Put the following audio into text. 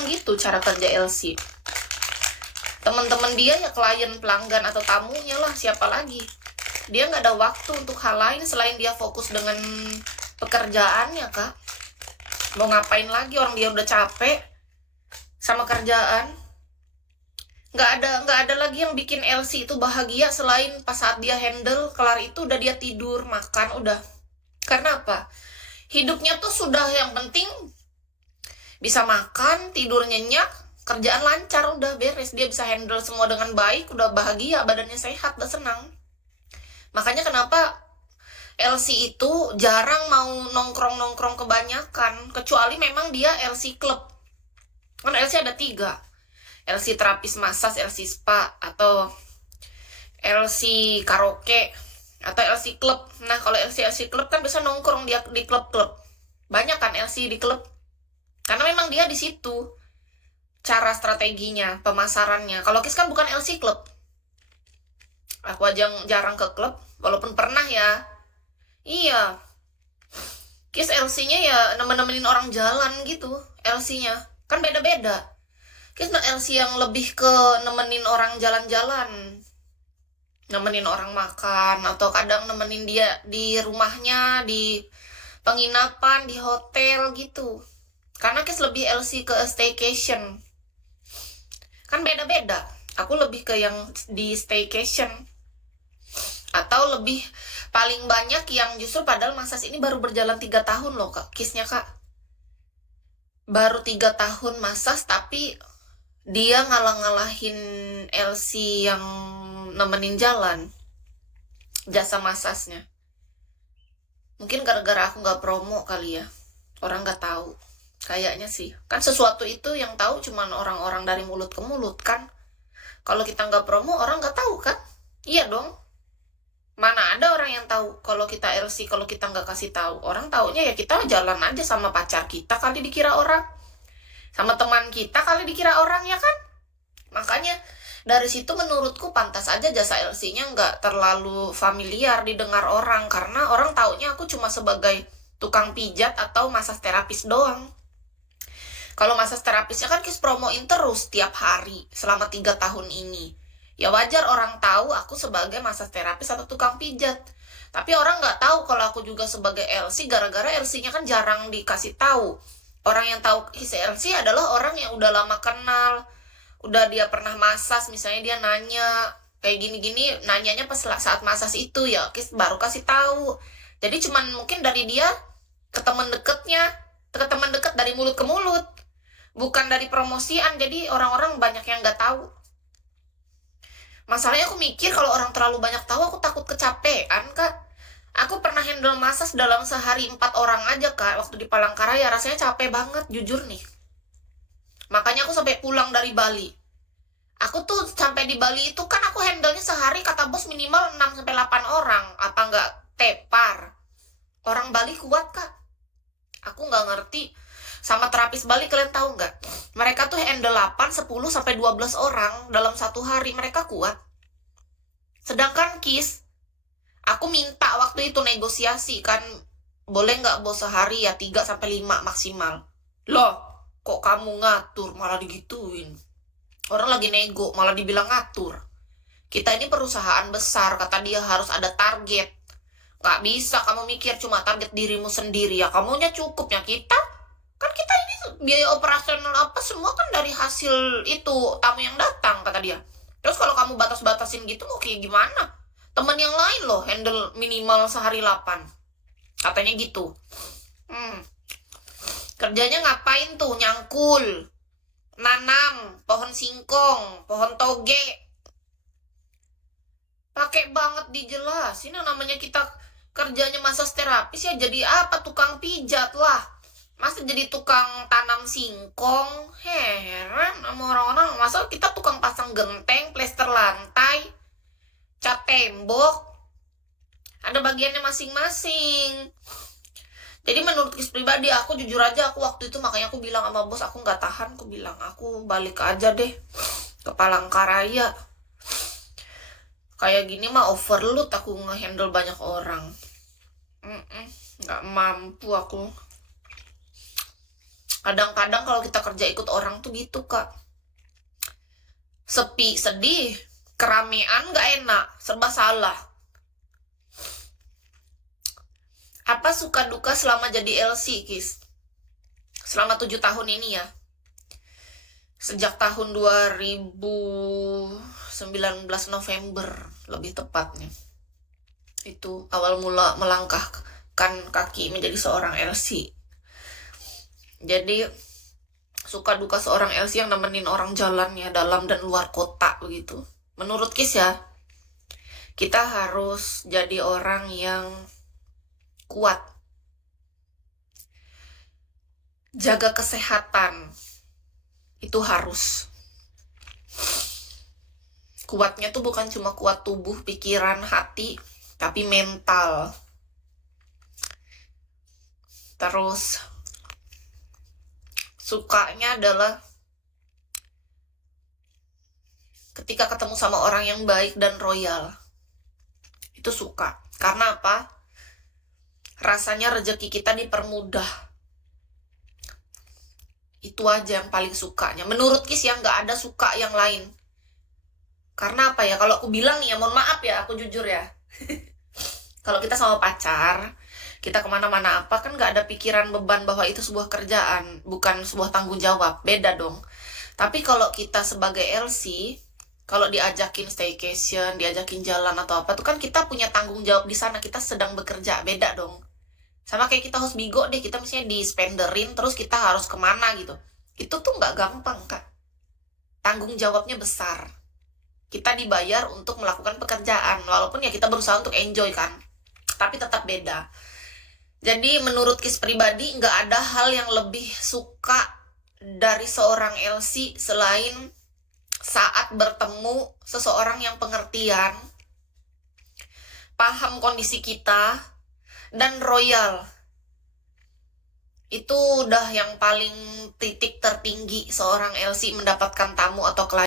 memang gitu cara kerja LC. Teman-teman dia ya klien, pelanggan, atau tamunya lah, siapa lagi. Dia nggak ada waktu untuk hal lain selain dia fokus dengan pekerjaannya, Kak. Mau ngapain lagi, orang dia udah capek sama kerjaan. Nggak ada lagi yang bikin LC itu bahagia selain pas saat dia handle, kelar itu udah dia tidur, makan, udah. Karena apa? Hidupnya tuh sudah yang penting bisa makan, tidur nyenyak, kerjaan lancar, udah beres. Dia bisa handle semua dengan baik, udah bahagia, badannya sehat, udah senang. Makanya kenapa LC itu jarang mau nongkrong-nongkrong kebanyakan, kecuali memang dia LC club. Kan LC ada 3. LC terapis massas, LC spa, atau LC karaoke, atau LC club. Nah, kalau LC club kan bisa nongkrong dia di klub-klub. Banyak kan LC di klub. Karena memang dia di situ cara strateginya, pemasarannya. Kalau Kis kan bukan LC club. Aku aja jarang ke klub, walaupun pernah ya. Iya. Kis LC-nya ya nemenin orang jalan gitu, LC-nya. Kan beda-beda. Kis LC yang lebih ke nemenin orang jalan-jalan. Nemenin orang makan, atau kadang nemenin dia di rumahnya, di penginapan, di hotel gitu. Karena Kis lebih LC ke staycation. Kan beda-beda. Aku lebih ke yang di staycation. Atau lebih paling banyak yang justru padahal massage ini baru berjalan 3 tahun loh, Kak. Kisnya, Kak. Baru 3 tahun massage, tapi dia ngalah-ngalahin LC yang nemenin jalan. Jasa massage-nya. Mungkin gara-gara aku nggak promo kali ya. Orang nggak tahu. Kayaknya sih. Kan sesuatu itu yang tahu cuman orang-orang dari mulut ke mulut kan. Kalau kita nggak promo, orang nggak tahu kan? Iya dong. Mana ada orang yang tahu kalau kita LC, kalau kita nggak kasih tahu. Orang taunya ya kita jalan aja sama pacar kita kali dikira orang. Sama teman kita kali dikira orang, ya kan? Makanya dari situ menurutku pantas aja jasa LC-nya nggak terlalu familiar didengar orang. Karena orang taunya aku cuma sebagai tukang pijat atau massage terapis doang. Kalau massage terapisnya kan Kis promoin terus tiap hari selama 3 tahun ini. Ya wajar orang tahu aku sebagai massage terapis atau tukang pijat. Tapi orang nggak tahu kalau aku juga sebagai LC, gara-gara LC-nya kan jarang dikasih tahu. Orang yang tahu isi LC adalah orang yang udah lama kenal, udah dia pernah massage, misalnya dia nanya kayak gini-gini, nanyanya pas saat massage itu ya, Kis baru kasih tahu. Jadi cuman mungkin dari dia ke teman deketnya, ke teman dekat dari mulut ke mulut, bukan dari promosian. Jadi orang-orang banyak yang nggak tahu. Masalahnya aku mikir kalau orang terlalu banyak tahu, aku takut kecapean, Kak. Aku pernah handle massage dalam sehari 4 orang aja, Kak. Waktu di Palangkaraya rasanya capek banget, jujur nih. Makanya aku sampai pulang dari Bali. Aku tuh sampai di Bali itu kan aku handle-nya sehari kata bos minimal 6-8 orang. Apa nggak tepar? Orang Bali kuat, Kak. Aku nggak ngerti. Sama terapis Bali kalian tahu nggak? Mereka tuh handle 8, 10, sampai 12 orang dalam satu hari. Mereka kuat. Sedangkan Kis, aku minta waktu itu negosiasi kan, boleh nggak bos sehari ya 3-5 maksimal. Loh, kok kamu ngatur malah digituin? Orang lagi nego malah dibilang ngatur. Kita ini perusahaan besar, kata dia harus ada target. Nggak bisa kamu mikir cuma target dirimu sendiri ya. Kamunya cukup ya kita. Kan kita ini biaya operasional apa semua kan dari hasil itu tamu yang datang, kata dia. Terus kalau kamu batas-batasin gitu mau kayak gimana? Temen yang lain loh handle minimal sehari 8. Katanya gitu. Kerjanya ngapain tuh? Nyangkul, nanam pohon singkong, pohon toge. Pakai banget dijelasin yang namanya kita kerjanya massage terapis ya jadi apa? Tukang pijat lah. Masa jadi tukang tanam singkong? Heran sama orang-orang. Masa kita tukang pasang genteng, plester lantai, cat tembok? Ada bagiannya masing-masing. Jadi menurut Kis pribadi, aku jujur aja, aku waktu itu makanya aku bilang sama bos, aku nggak tahan. Aku bilang, aku balik aja deh ke Palangkaraya. Kayak gini mah overload aku nge-handle banyak orang. Nggak mampu aku. Kadang-kadang kalau kita kerja ikut orang tuh gitu, Kak. Sepi, sedih, keramaian gak enak, serba salah. Apa suka duka selama jadi LC, Kis? Selama 7 tahun ini ya. Sejak tahun 2019 November, lebih tepatnya. Itu awal mula melangkahkan kaki menjadi seorang LC. Jadi suka duka seorang LC yang nemenin orang jalan ya, dalam dan luar kota begitu. Menurut Kis ya, kita harus jadi orang yang kuat. Jaga kesehatan. Itu harus. Kuatnya tuh bukan cuma kuat tubuh, pikiran, hati, tapi mental. Terus sukanya adalah ketika ketemu sama orang yang baik dan royal. Itu suka. Karena apa? Rasanya rezeki kita dipermudah. Itu aja yang paling sukanya. Menurut Kis ya, nggak ada suka yang lain. Karena apa ya? Kalau aku bilang nih ya, mohon maaf ya, aku jujur ya. Kalau kita sama pacar, kita kemana-mana apa, kan nggak ada pikiran beban bahwa itu sebuah kerjaan, bukan sebuah tanggung jawab. Beda dong. Tapi kalau kita sebagai LC, kalau diajakin staycation, diajakin jalan atau apa, tuh kan kita punya tanggung jawab di sana. Kita sedang bekerja. Beda dong. Sama kayak kita host Bigo deh, kita misalnya di-spenderin, terus kita harus kemana gitu. Itu tuh nggak gampang, Kak. Tanggung jawabnya besar. Kita dibayar untuk melakukan pekerjaan, walaupun ya kita berusaha untuk enjoy kan. Tapi tetap beda. Jadi menurut Kis pribadi, nggak ada hal yang lebih suka dari seorang LC selain saat bertemu seseorang yang pengertian, paham kondisi kita, dan royal. Itu udah yang paling titik tertinggi seorang LC mendapatkan tamu atau klien.